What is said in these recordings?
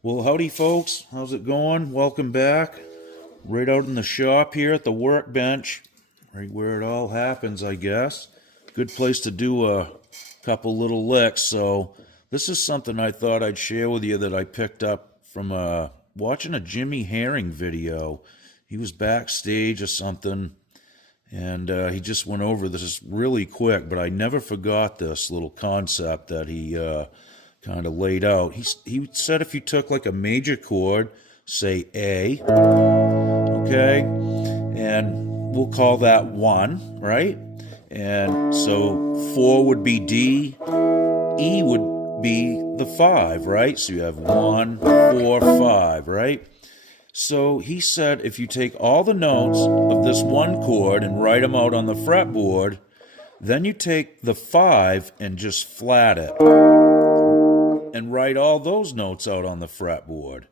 Well, howdy, folks. How's it going? Welcome back. Right out in the shop here at the workbench, right where it all happens, I guess. Good place to do a couple little licks. So, this is something I thought I'd share with you that I picked up from watching a Jimmy Herring video. He was backstage or something, and he just went over this really quick, but I never forgot this little concept that he kind of laid out. He said if you took like a major chord, say A, okay, and we'll call that 1, right? And so 4 would be D, E would be the 5, right? So you have 1, 4, 5, right? So he said if you take all the notes of this one chord and write them out on the fretboard, then you take the 5 and just flat it and write all those notes out on the fretboard.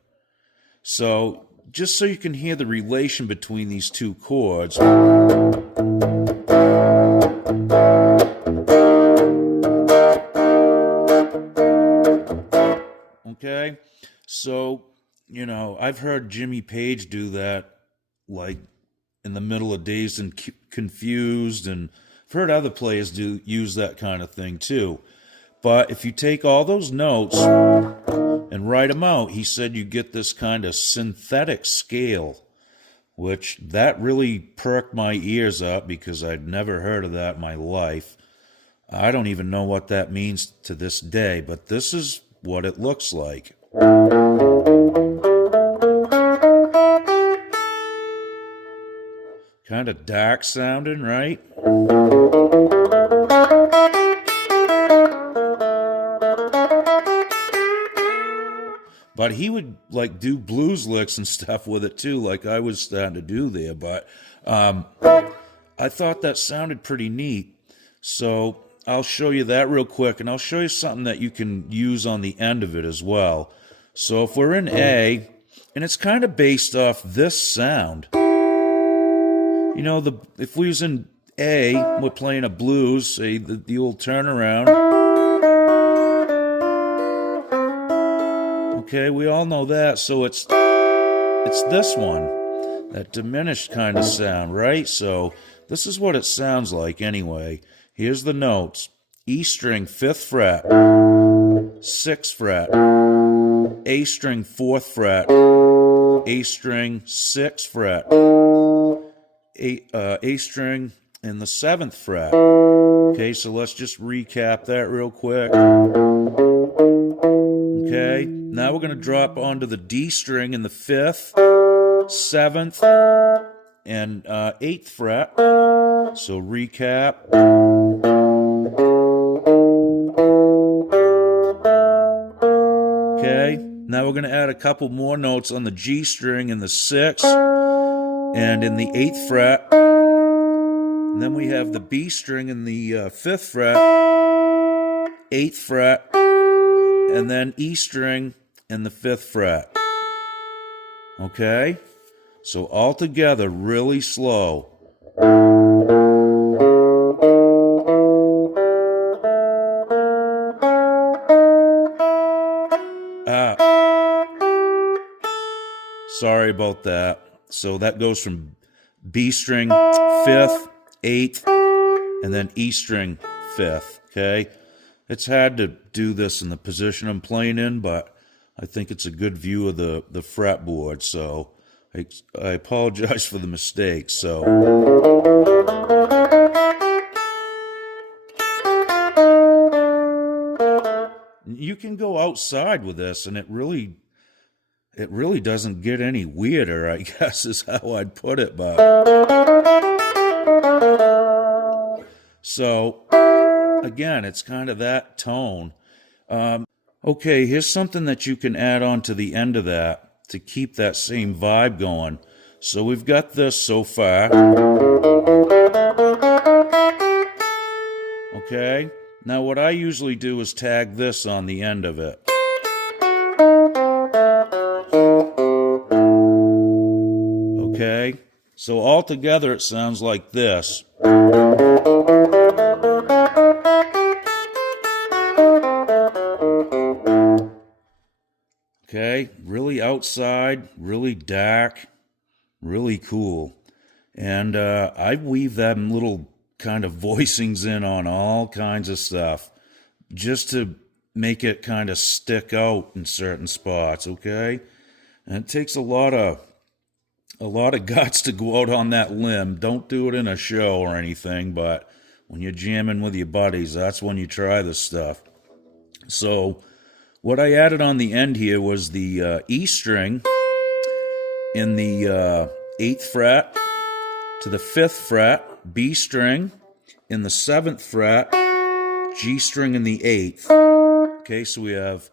So just so you can hear the relation between these two chords. Okay? So, I've heard Jimmy Page do that, like, in the middle of Dazed and Confused, and I've heard other players use that kind of thing, too. But if you take all those notes and write them out, he said you get this kind of synthetic scale, which that really perked my ears up because I'd never heard of that in my life. I don't even know what that means to this day, but this is what it looks like. Kind of dark sounding, right? But he would like do blues licks and stuff with it too, like I was starting to do there. But I thought that sounded pretty neat. So I'll show you that real quick, and I'll show you something that you can use on the end of it as well. So if we're in A, and it's kind of based off this sound. If we was in A, we're playing a blues, say the old turnaround. Okay, we all know that, so it's this one, that diminished kind of sound, right? So this is what it sounds like anyway. Here's the notes. E string, 5th fret, 6th fret, A string, 4th fret, A string, 6th fret, A string in the 7th fret. Okay, so let's just recap that real quick. Okay, now we're going to drop onto the D string in the 5th, 7th, and 8th fret. So recap. Okay, now we're going to add a couple more notes on the G string in the 6th and in the 8th fret. And then we have the B string in the 5th fret, 8th fret, and then E string in the 5th fret. Okay? So all together, really slow. Sorry about that. So that goes from B string 5th, 8th, and then E string 5th, okay? It's hard to do this in the position I'm playing in, but I think it's a good view of the fretboard, so I apologize for the mistake. So you can go outside with this, and it really doesn't get any weirder, I guess is how I'd put it, but so again, it's kind of that tone. Okay, here's something that you can add on to the end of that to keep that same vibe going. So we've got this so far. Okay, now what I usually do is tag this on the end of it. Okay, so all together it sounds like this. Okay, really outside, really dark, really cool. And I weave them little kind of voicings in on all kinds of stuff just to make it kind of stick out in certain spots, okay? And it takes a lot of guts to go out on that limb. Don't do it in a show or anything, but when you're jamming with your buddies, that's when you try this stuff. So what I added on the end here was the E string in the 8th fret to the 5th fret, B string in the 7th fret, G string in the 8th. Okay, so we have,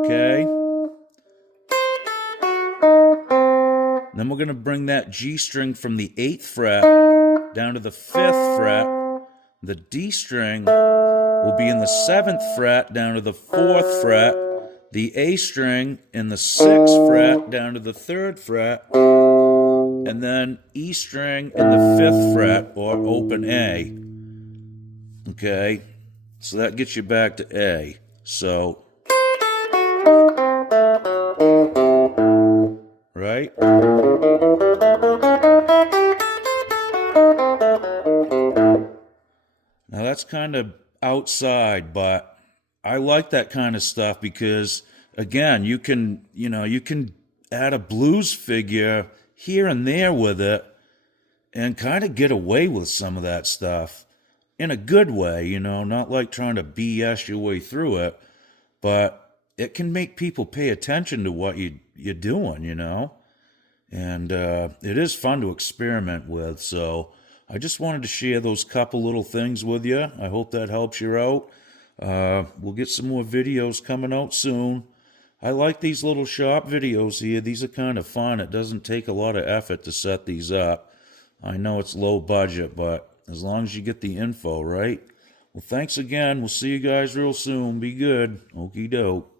okay. Then we're going to bring that G string from the 8th fret down to the 5th fret. The D string will be in the 7th fret down to the 4th fret. The A string in the 6th fret down to the 3rd fret. And then E string in the 5th fret, or open A. Okay, so that gets you back to A. So, right? Now that's kind of outside, but I like that kind of stuff because, again, you can add a blues figure here and there with it and kind of get away with some of that stuff in a good way, not like trying to BS your way through it, but it can make people pay attention to what you're doing, and it is fun to experiment with. So I just wanted to share those couple little things with you. I hope that helps you out. We'll get some more videos coming out soon. I like these little shop videos here. These are kind of fun. It doesn't take a lot of effort to set these up. I know it's low budget, but as long as you get the info, right? Well, thanks again. We'll see you guys real soon. Be good. Okie doke.